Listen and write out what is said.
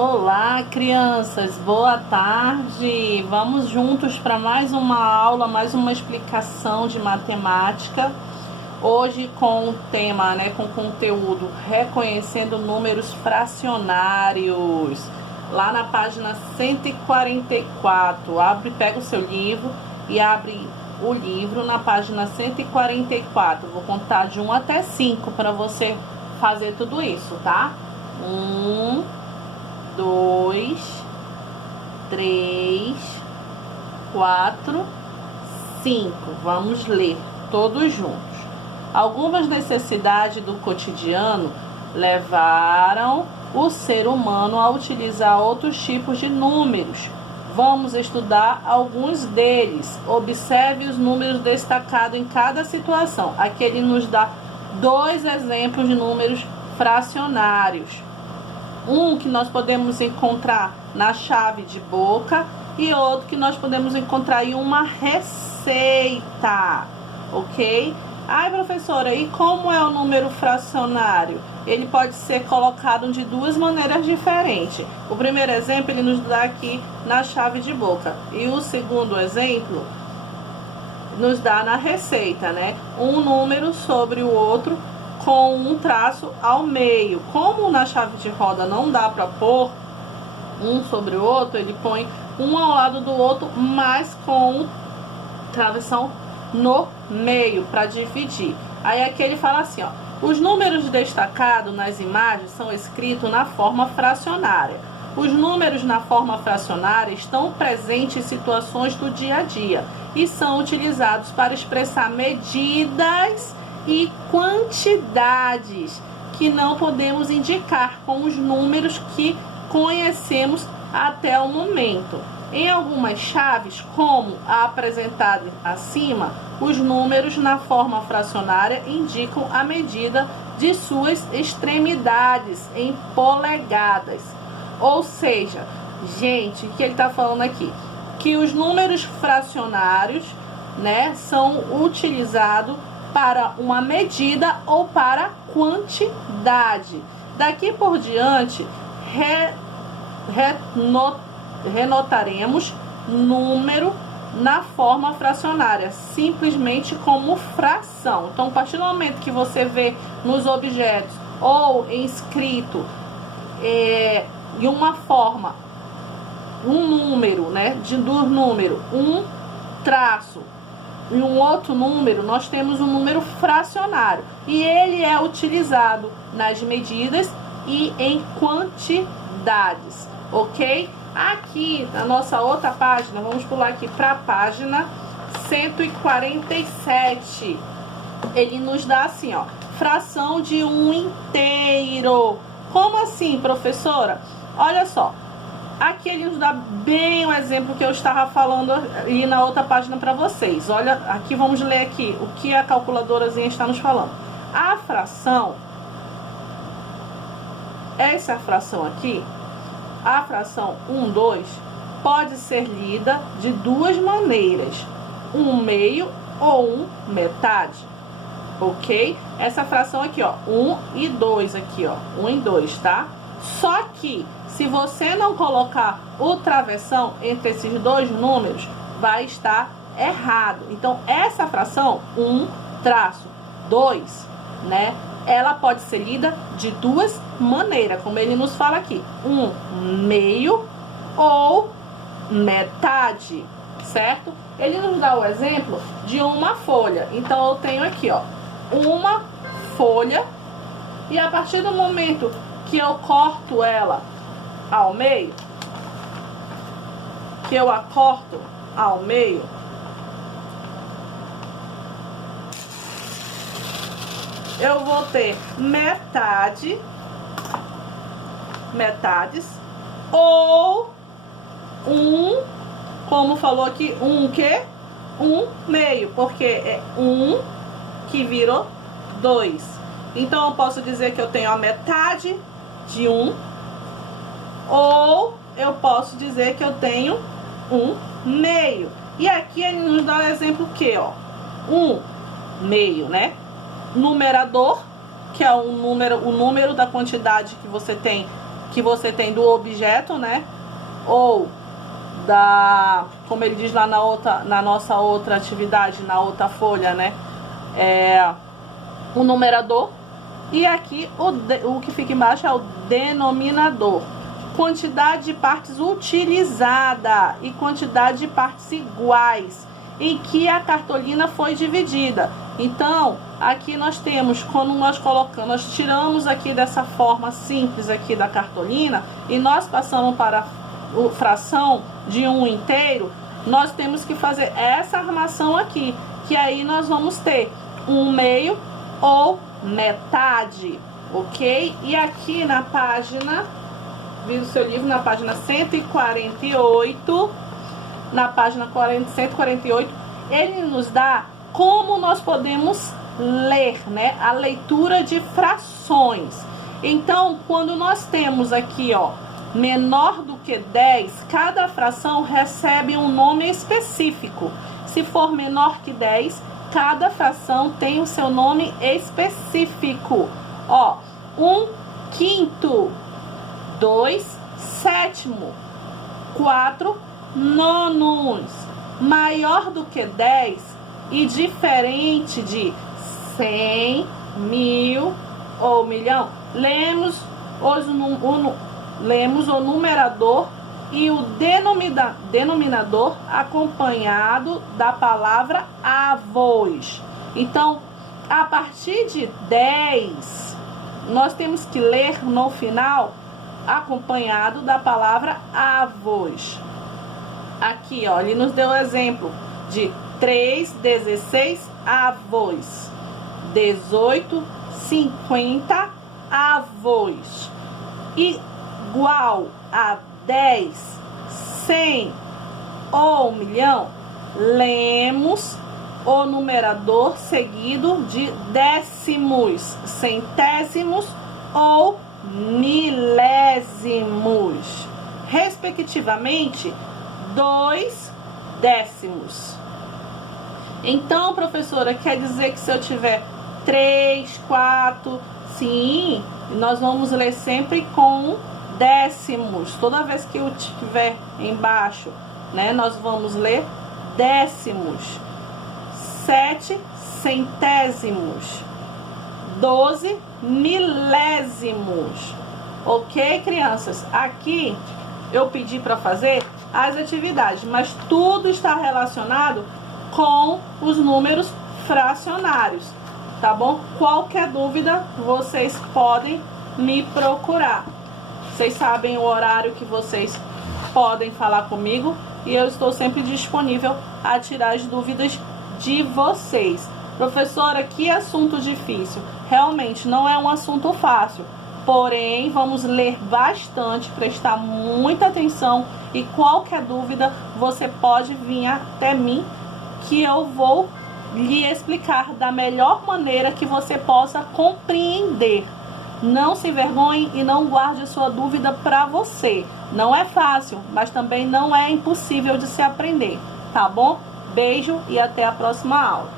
Olá, crianças, boa tarde. Vamos juntos para mais uma aula, mais uma explicação de matemática. Hoje com o tema, com o conteúdo reconhecendo números fracionários. Lá na página 144, pega o seu livro e abre o livro na página 144. Vou contar de 1 até 5 para você fazer tudo isso, tá? 1, 2, 3, 4, 5. Vamos ler todos juntos. Algumas necessidades do cotidiano levaram o ser humano a utilizar outros tipos de números. Vamos estudar alguns deles. Observe os números destacados em cada situação. Aqui ele nos dá 2 exemplos de números fracionários. Um que nós podemos encontrar na chave de boca e outro que nós podemos encontrar em uma receita, ok? Ai, professora, e como é o número fracionário? Ele pode ser colocado de 2 maneiras diferentes. O primeiro exemplo ele nos dá aqui na chave de boca e o segundo exemplo nos dá na receita, Um número sobre o outro com um traço ao meio. Como na chave de roda não dá para pôr um sobre o outro, ele põe um ao lado do outro, mas com travessão no meio para dividir. Aí aqui ele fala assim, ó: os números destacados nas imagens são escritos na forma fracionária. Os números na forma fracionária estão presentes em situações do dia a dia e são utilizados para expressar medidas e quantidades que não podemos indicar com os números que conhecemos até o momento. Em algumas chaves, como a apresentada acima, os números na forma fracionária indicam a medida de suas extremidades em polegadas. Ou seja, gente, o que ele está falando aqui? Que os números fracionários, são utilizados para uma medida ou para quantidade. Daqui por diante, renotaremos número na forma fracionária, simplesmente como fração. Então, a partir do momento que você vê nos objetos ou inscrito em uma forma, um número, do número, um traço e um outro número, nós temos um número fracionário. E ele é utilizado nas medidas e em quantidades, ok? Aqui na nossa outra página, vamos pular aqui para a página 147. Ele nos dá assim, ó: fração de um inteiro. Como assim, professora? Olha só. Aqui ele nos dá bem o exemplo que eu estava falando ali na outra página para vocês. Olha, aqui vamos ler aqui o que a calculadorazinha está nos falando. A fração, essa fração aqui, a fração 1, 2, pode ser lida de 2 maneiras: 1/2 ou 1/metade, ok? Essa fração aqui, ó, 1 e 2 aqui, ó, 1 e 2, tá? Só que se você não colocar o travessão entre esses 2 números, vai estar errado. Então, essa fração 1/2, ela pode ser lida de 2 maneiras, como ele nos fala aqui: 1/2 ou metade, certo? Ele nos dá o exemplo de uma folha. Então, eu tenho aqui, ó, uma folha, e a partir do momento que eu corto ela ao meio, eu vou ter metades, ou como falou aqui, o quê? 1/2, porque é 1 que virou 2. Então, eu posso dizer que eu tenho a metade de 1, ou eu posso dizer que eu tenho 1/2. E aqui ele nos dá o exemplo que, ó, 1/2, Numerador, que é o número da quantidade que você tem que você tem do objeto, né? Ou da, como ele diz lá na nossa outra atividade, na outra folha, né? O numerador. E aqui o que fica embaixo é o denominador. Quantidade de partes utilizada e quantidade de partes iguais em que a cartolina foi dividida. Então, aqui nós temos, quando nós colocamos, nós tiramos aqui dessa forma simples aqui da cartolina e nós passamos para a fração de 1 inteiro, nós temos que fazer essa armação aqui, que aí nós vamos ter 1/2 ou metade, ok? E aqui na página, vira o seu livro, na página 148, na página 148, ele nos dá como nós podemos ler, né? A leitura de frações. Então, quando nós temos aqui, ó, menor do que 10, cada fração recebe um nome específico. Se for menor que 10, cada fração tem o seu nome específico. Ó, 1/5, 2 sétimo, 4 nonos. Maior do que 10 e diferente de 100, 1000 ou milhão, lemos o numerador e o denominador acompanhado da palavra avós. Então, a partir de 10, nós temos que ler no final acompanhado da palavra avós. Aqui, ó, ele nos deu o exemplo de 3, 16 avós, 18, 50 avós, igual a 10, 100 ou 1 milhão, lemos o numerador seguido de décimos, centésimos ou milésimos, respectivamente 2 décimos. Então, professora, quer dizer que se eu tiver 3, 4, sim, nós vamos ler sempre com décimos. Toda vez que eu tiver embaixo, né, nós vamos ler décimos. 7 centésimos. 12 milésimos. Ok, crianças? Aqui eu pedi para fazer as atividades, mas tudo está relacionado com os números fracionários, tá bom? Qualquer dúvida, vocês podem me procurar. Vocês sabem o horário que vocês podem falar comigo e eu estou sempre disponível a tirar as dúvidas de vocês. Professora, que assunto difícil. Realmente não é um assunto fácil, porém vamos ler bastante, prestar muita atenção e qualquer dúvida você pode vir até mim que eu vou lhe explicar da melhor maneira que você possa compreender. Não se envergonhe e não guarde a sua dúvida para você. Não é fácil, mas também não é impossível de se aprender, tá bom? Beijo e até a próxima aula.